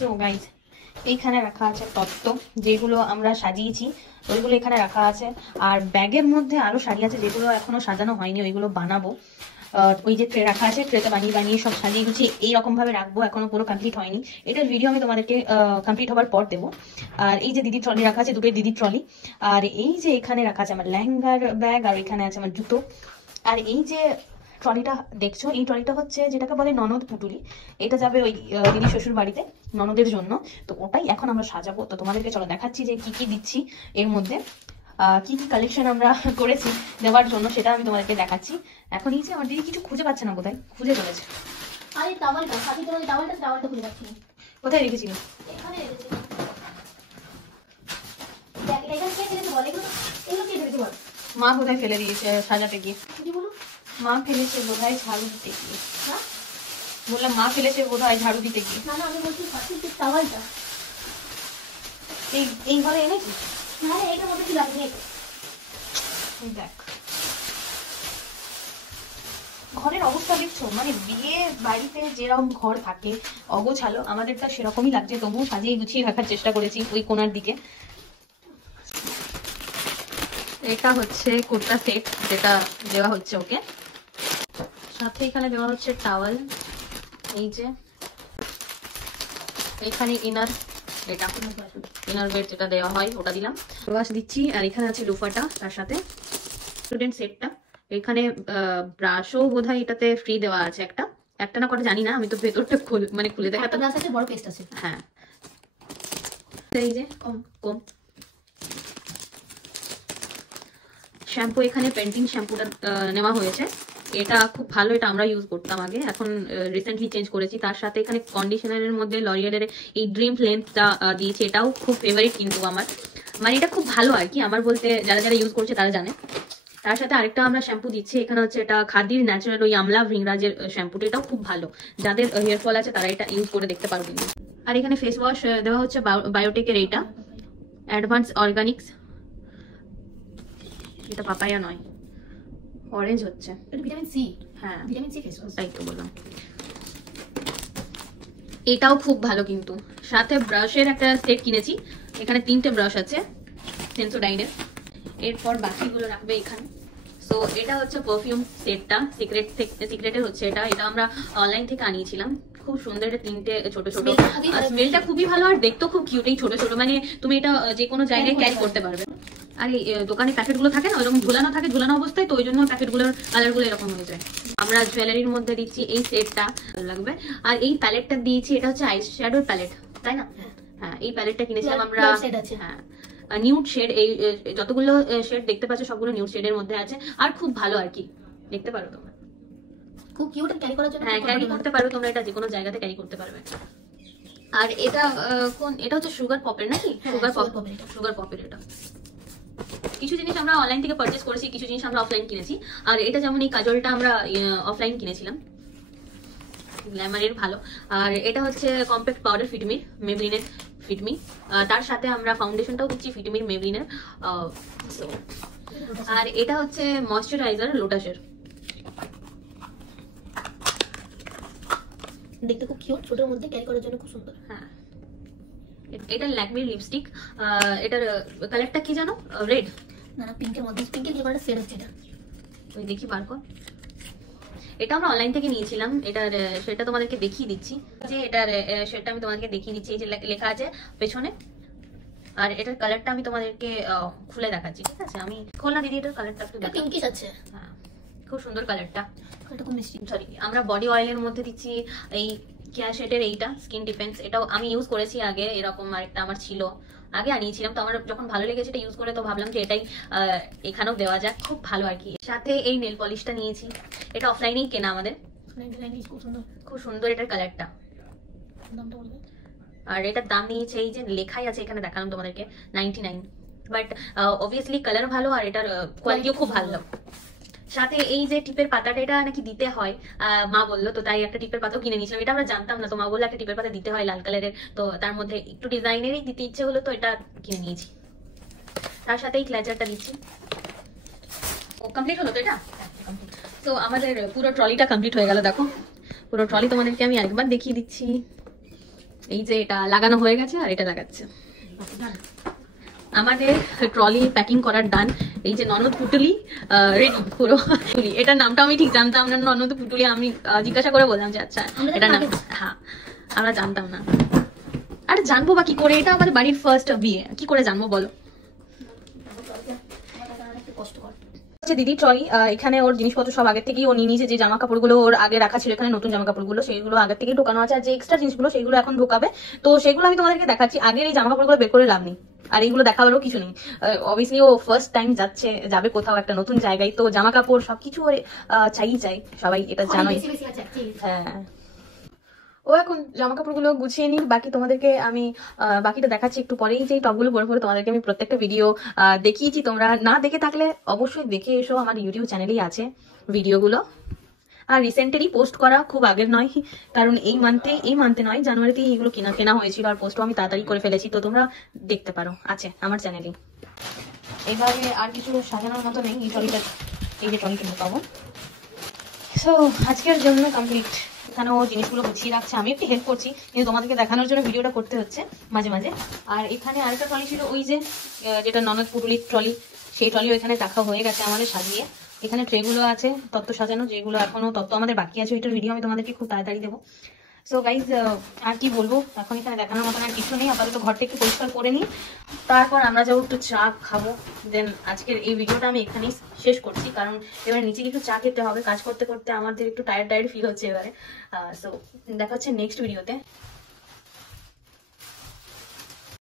So guys, এইখানে রাখা আছে তত্ত্ব, যেগুলো আমরা সাজিয়েছি ওইগুলো এখানে রাখা আছে। আর ব্যাগের মধ্যে আরো শাড়ি আছে যেগুলো এখনো সাজানো হয়নি, ওইগুলো বানাবো। ওই যে ট্রে রাখা আছে, ট্রেতে বানিয়ে বানিয়ে সব সাজিয়ে গুছিয়ে এইরকম ভাবে রাখবো, এখনো পুরো কমপ্লিট হয়নি। এটার ভিডিও আমি তোমাদেরকে কমপ্লিট হবার পর দেবো। আর এই যে দিদির ট্রলি রাখা আছে, দুটোই দিদির ট্রলি। আর এই যে এখানে রাখা আছে আমার লেহেঙ্গার ব্যাগ, আর এখানে আছে আমার জুতো। আর এই যে ট্রলিটা দেখছো, এই ট্রলিটা হচ্ছে যেটাকে বলে ননদ পুটুলি। এটা যাবে ওই দিদি শ্বশুর বাড়িতে ননদের জন্য, তো ওটাই এখন আমরা সাজাবো। তো তোমাদেরকে চলো দেখাচ্ছি যে কি কি দিচ্ছি এর মধ্যে, কি কি কালেকশন আমরা করেছি দেওয়ার জন্য, সেটা আমি তোমাদেরকে দেখাচ্ছি। এখন এই যে আমার দিদি কিছু খুঁজে পাচ্ছে না, কোথায় খুঁজে চলেছে। আরে টাওয়ালটা সাথে তোমার টাওয়ালটা খুলে রাখছি। কোথায় রেখেছিল? এখানে রেখেছি। দেখ এটা এখানে কে ফেলেছে বল, এগুলো কে ফেলেছে বল। মা কোথায় ফেলে দিয়েছে সাজাতে গিয়ে? কি বলো? মা ফেলেছে বোধহয় ঝাড়ু দিতে গিয়ে। হ্যাঁ বললাম মা ফেলেছে বোধহয় ঝাড়ু দিতে গিয়ে। না না, আমি বলছি সাথে যে টাওয়ালটা এই ঘরে এনেছিস? না রে, এটার মধ্যে কি লাগবে? দেখ ঘরের অবস্থা দেখছো, মানে বিয়ে বাড়িতে যেরকম ঘর থাকে অগোছালো, আমাদেরটা সেরকমই লাগছে, তবুও সাজিয়ে গুছিয়ে রাখার চেষ্টা করেছি ওই কোণার দিকে। এটা হচ্ছে কুর্তা সেট যেটা দেওয়া হচ্ছে ওকে, সাথে এখানে দেওয়া হচ্ছে টাওয়াল, এই যে এখানে ইনার, এটা ইনার বেড যেটা দেওয়া হয় ওটা দিলাম, ওয়াশ দিচ্ছি। আর এখানে আছে লুফাটা, তার সাথে স্টুডেন্ট সেটটা। এখানে ব্রাশও বোধহয় এটাতে ফ্রি দেওয়া আছে, একটা একটা না কটা জানি না, আমি তো ভেতরটা খুলে দেখা। একটা ব্রাশ আছে, বড় পেস্ট আছে। হ্যাঁ, এই যে কম শ্যাম্পু, এখানে পেন্টিং শ্যাম্পুটা নেওয়া হয়েছে, এটা খুব ভালো, এটা আমরা ইউজ করতাম আগে, এখন রিসেন্টলি চেঞ্জ করেছি। তার সাথে এখানে কন্ডিশনারের মধ্যে লরিয়ালের এই ড্রিম লেন্থটা দিয়েছে, এটাও খুব ফেভারিট কিন্তু আমার, মানে এটা খুব ভালো আর কি, আমার বলতে যারা যারা ইউজ করছে তারা জানে। তার সাথে আরেকটা আমরা শ্যাম্পু দিচ্ছি, এখানে হচ্ছে এটা খাদির ন্যাচারাল ওই আমলা ভিংরাজের শ্যাম্পুটা, এটাও খুব ভালো, যাদের হেয়ার ফল আছে তারা এটা ইউজ করে দেখতে পারবেন। আর এখানে ফেস ওয়াশ দেওয়া হচ্ছে বায়োটেকের, এইটা অ্যাডভান্স অর্গানিক্স, এটা পাপায়া নয়, অরেঞ্জ হচ্ছে, এটা ভিটামিন সি। হ্যাঁ ভিটামিন সি ফেস ওয়াশ, তাই তো বললাম। এটাও খুব ভালো কিন্তু। সাথে ব্রাশের একটা সেট কিনেছি, এখানে 3টে ব্রাশ আছে সেন্সোডাইনের, এরপর বাকিগুলো রাখবে এখানে। সো এটা হচ্ছে পারফিউম সেটটা, সিক্রেটের হচ্ছে এটা, এটা আমরা অনলাইন থেকে আনিয়েছিলাম, খুব সুন্দর, এটা 3টে ছোট ছোট, স্মেলটা খুবই ভালো আর দেখতেও খুব কিউট, এই ছোট ছোট, মানে তুমি এটা যে কোনো জায়গায় ক্যারি করতে পারবে। আর এই দোকানে প্যাকেটগুলো থাকে না, ওরকম ঝুলানো থাকে, ঝুলানো অবস্থায়, তো ওই জন্য প্যাকেটগুলোর কালারগুলো এরকম হয়ে যায়। আমরা জুয়েলারির মধ্যে দিচ্ছি এই সেটটা, ভালো লাগবে। আর এই প্যালেটটা দিয়েছি, এটা হচ্ছে আইস শ্যাডোর প্যালেট, তাই না? হ্যাঁ, এই প্যালেটটা কিনেছিলাম আমরা। হ্যাঁ, নিউড শেড, এই যতগুলো শেড দেখতে পাচ্ছ সবগুলো নিউড শেডের মধ্যে আছে, আর খুব ভালো আর কি, দেখতে পারো তোমরা, খুব কিউট, ক্যারি করার জন্য। হ্যাঁ ক্যারি করতে পারো তোমরা, এটা যে কোনো জায়গাতে ক্যারি করতে পারবে। আর এটা এটা হচ্ছে সুগার পপের নাকি? সুগার পপের এটা। কিছু জিনিস আমরা অনলাইন থেকে পারচেজ করেছি, কিছু জিনিস আমরা অফলাইন কিনেছি। আর এটা যেমন এই কাজলটা আমরা অফলাইন কিনেছিলাম, গ্ল্যামারের ভালো। আর এটা হচ্ছে কম্প্যাক্ট পাউডার ফিটমির, মেবলিনের ফিটমি, তার সাথে আমরা ফাউন্ডেশনটাও দিচ্ছি ফিটমির মেবলিনের। আর এটা হচ্ছে ময়শ্চারাইজার লোটাসের, দেখতে খুব কিউট, ছোটর মধ্যে ক্যারি করার জন্য খুব সুন্দর। হ্যাঁ, এটা ল্যাকমির লিপস্টিক, এটার কালারটা কি জানো? রেড না না, পিঙ্কের মধ্যে, পিঙ্কের কি করার শেড হচ্ছে এটা, ওই দেখি বার কর। এটা আমরা অনলাইন থেকে নিয়েছিলাম, এটার সেটা তোমাদেরকে দেখিয়ে দিচ্ছি, যে এটার সেটা আমি তোমাদেরকে দেখিয়ে দিচ্ছি, এই যে লেখা আছে পেছনে। আর এটার কালারটা আমি তোমাদেরকে খুলে দেখাচ্ছি, ঠিক আছে? আমি খোলা দিদি, এটার কালারটা একটু দেখো। পিঙ্কিশ আছে, হ্যাঁ খুব সুন্দর কালারটা, এটা খুব মিষ্টি। সরি, আমরা বডি অয়েলের মধ্যে দিচ্ছি এই কেয়া শেডের এইটা স্কিন ডিফেন্স, এটাও আমি ইউজ করেছি আগে, এরকম আরেকটা আমার ছিল, আগে আনিয়েছিলাম, তো আমার যখন ভালো লেগেছে এটা ইউজ করে, তো ভাবলাম যে এটাই এখানেও দেওয়া যাক, খুব ভালো আর কি। সাথে এই নেল পলিশটা নিয়েছি, এটা অফলাইনেই কেনা আমাদের, খুব সুন্দর এটার কালারটা। আর এটার দাম নিয়েছে, এই যে লেখাই আছে এখানে, দেখালাম তোমাদেরকে 99, বাট অবভিয়াসলি কালার ভালো আর এটার কোয়ালিটিও খুব ভালো। সাথে এই যে টিপের পাতাটা, এটা নাকি দিতে হয়, মা বললো, তো তাই একটা টিপের পাতাও কিনে নিয়েছিলাম, এটা আমরা জানতাম না, তো মা বললো একটা টিপের পাতা দিতে হয় লাল কালারের, তো তার মধ্যে একটু ডিজাইনেরই দিতে ইচ্ছে হলো, তো এটা কিনে নিয়েছি। তার সাথে এই ক্লেচারটা দিচ্ছি। ও কমপ্লিট হলো তো এটা? তো আমাদের পুরো ট্রলিটা কমপ্লিট হয়ে গেল, দেখো পুরো ট্রলি তোমাদেরকে আমি আরেকবার দেখিয়ে দিচ্ছি, এই যে এটা লাগানো হয়ে গেছে আর এটা লাগাচ্ছে। আমাদের ট্রলি প্যাকিং করার ডান। এই যে ননদ পুটুলি রেডি পুরো। এটার নামটা আমি ঠিক জানতাম না, ননদ পুটুলি আমি জিজ্ঞাসা করে বললাম যে আচ্ছা এটার নাম, হ্যাঁ আমরা জানতাম না। আরে জানবো বা কি করে, এটা আমাদের বাড়ির ফার্স্ট বিয়ে, কি করে জানবো বলো। দিদি ট্রলি, এখানে ওর জিনিসপত্র সব আগে থেকেই ও নিয়ে নিয়েছে। যে জামা কাপড়গুলো ওর আগে রাখা ছিল এখানে, নতুন জামা কাপড়গুলো সেইগুলো আগে থেকেই ঢোকানো আছে। আর যে এক্সট্রা জিনিসগুলো সেগুলো এখন ঢোকাবে, তো সেগুলো আমি তোমাদেরকে দেখাচ্ছি। আগের এই জামা কাপড়গুলো বের করে লাভ নেই, আর এইগুলো দেখাবারও কিছু নেই। অবভিয়াসলি ও ফার্স্ট টাইম যাবে কোথাও একটা নতুন জায়গায়, তো জামা কাপড় সবকিছু চাই সবাই, এটা জানোই। হ্যাঁ, ও এখন জামা কাপড়গুলো গুছিয়ে নিই, বাকি তোমাদেরকে আমি বাকিটা দেখাচ্ছি একটু পরেই। যে টপগুলো পরে পরে তোমাদেরকে আমি প্রত্যেকটা ভিডিও দেখিয়েছি, তোমরা না দেখে থাকলে অবশ্যই দেখে এসো, আমার ইউটিউব চ্যানেলেই আছে ভিডিওগুলো। আর রিসেন্টেরই পোস্ট করা, খুব আগের নয়, কারণ এই মান্থে নয়, জানুয়ারিতেই এইগুলো কেনা হয়েছিল, আর পোস্টও আমি তাড়াতাড়ি করে ফেলেছি, তো তোমরা দেখতে পারো, আছে আমার চ্যানেলে। এইভাবে আর কিছু সাজানোর মতো নেই। এই যে ট্রলিটা ঢোকাবো। সো আজকের জন্য কমপ্লিট। এখানে ও জিনিসগুলো গুছিয়ে রাখছে, আমি একটু হেল্প করছি, কিন্তু তোমাদেরকে দেখানোর জন্য ভিডিওটা করতে হচ্ছে মাঝে মাঝে। আর এখানে আরেকটা ট্রলি ছিল, ওই যে যেটা ননদ পুটুলির ট্রলি, সেই ট্রলিও এখানে রাখা হয়ে গেছে আমাদের সাজিয়ে। এখানে ট্রেগুলো আছে তত্ত্ব সাজানো, যেগুলো এখনো তত্ত্ব আমাদের বাকি আছে, ওইটার ভিডিও আমি তোমাদেরকে খুব তাড়াতাড়ি দেবো। সো গাইজ, আর কি বলবো, এখন এখানে দেখানোর মতন আর কিছু নেই। আপাতত ঘরটা একটু পরিষ্কার করে নিই, তারপর আমরা যাবো একটু চা খাবো। দেন আজকের এই ভিডিওটা আমি এখানেই শেষ করছি, কারণ এবারে নিচে একটু চা খেতে হবে। কাজ করতে করতে আমাদের একটু টায়ার্ড ফিল হচ্ছে এবারে। সো দেখা হচ্ছে নেক্সট ভিডিওতে।